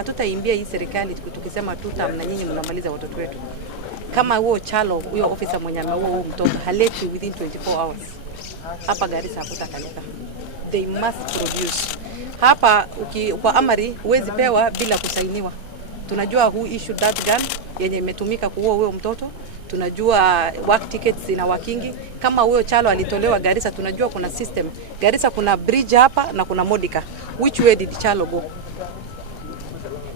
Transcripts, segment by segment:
Hatutaimbia hii serikali tukisema na nyinyi mnamaliza watoto wetu. Kama huo Chalo, huyo officer mwenye ameua huo mtoto haleti within 24 hours. Hapa Garissa hakutakalika. They must produce. Hapa kwa amari huwezi pewa bila kusainiwa. Tunajua who issued that gun yenye imetumika kuua huyo mtoto. Tunajua work tickets na wakingi. Kama huyo Chalo alitolewa Garissa, tunajua kuna system. Garissa kuna bridge hapa na kuna Modika. Which way did Chalo go?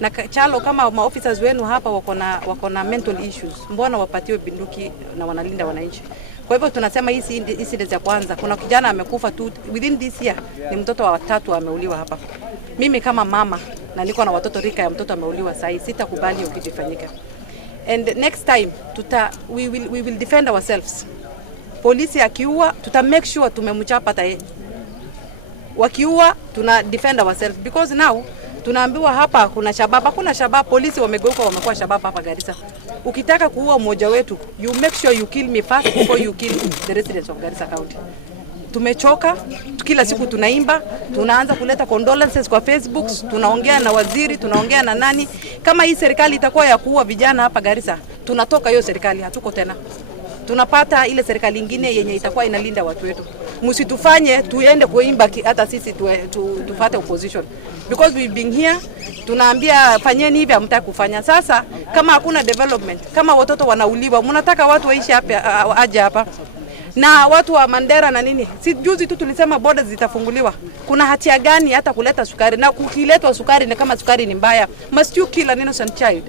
Na Chalo, kama maofficers wenu hapa wako na mental issues, mbona wapatiwe bunduki na wanalinda wananchi? Kwa hivyo tunasema hii incident ya kwanza, kuna kijana amekufa tu within this year, ni mtoto wa 3 ameuliwa hapa. Mimi kama mama na niko na watoto rika ya mtoto ameuliwa sasa, sitakubali hiyo kitu ifanyike. And next time we will defend ourselves. Polisi akiua make sure tumemchapa tae. Wakiua tuna defend ourselves because now tunaambiwa hapa kuna shabab, kuna shabab, polisi wamegeuka wamekuwa shabab hapa Garissa. Ukitaka kuua mmoja wetu, you make sure you kill me first before you kill the residents of Garissa County. Tumechoka, kila siku tunaimba, tunaanza kuleta condolences kwa Facebook, tunaongea na waziri, tunaongea na nani. Kama hii serikali itakuwa ya kuua vijana hapa Garissa, tunatoka hiyo serikali, hatuko tena. Tunapata ile serikali nyingine yenye itakuwa inalinda watu wetu. Msitufanye tuende kuimba hata sisi tufate opposition. Because we've been here, tunaambia fanyeni hivi, hamtaki kufanya. Sasa kama hakuna development, kama watoto wanauliwa, mnataka watu waishi hapa aje hapa? Na watu wa Mandera na nini? Si juzi tu tulisema borders zitafunguliwa. Kuna hatia gani hata kuleta sukari? Na kukiletwa sukari ni kama sukari ni mbaya. Must you kill an innocent child?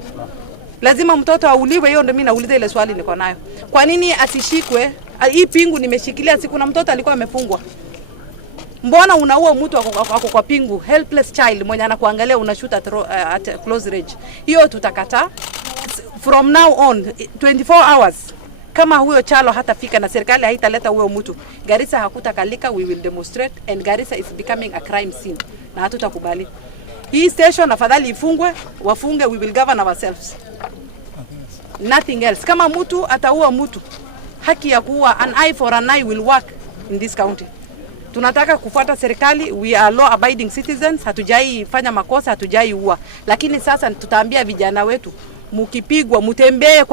Lazima mtoto auliwe? Hiyo ndio mimi nauliza, ile swali niko nayo. Kwa nini asishikwe? Hii pingu nimeshikilia, siku na mtoto alikuwa amefungwa. Mbona unaua mtu ako kwa pingu, helpless child mwenye anakuangalia, unashoot at close range? Hiyo tutakataa. From now on 24 hours kama huyo Chalo hatafika na serikali haitaleta huyo mtu, Garissa hakutakalika. We will demonstrate and Garissa is becoming a crime scene na hatutakubali. Hii station afadhali ifungwe, wafunge, we will govern ourselves. Nothing else. Kama mtu ataua mtu, haki ya kuua, an eye for an eye will work in this county. Tunataka kufuata serikali, we are law abiding citizens, hatujai fanya makosa, hatujai ua. Lakini sasa tutaambia vijana wetu, mkipigwa mtembee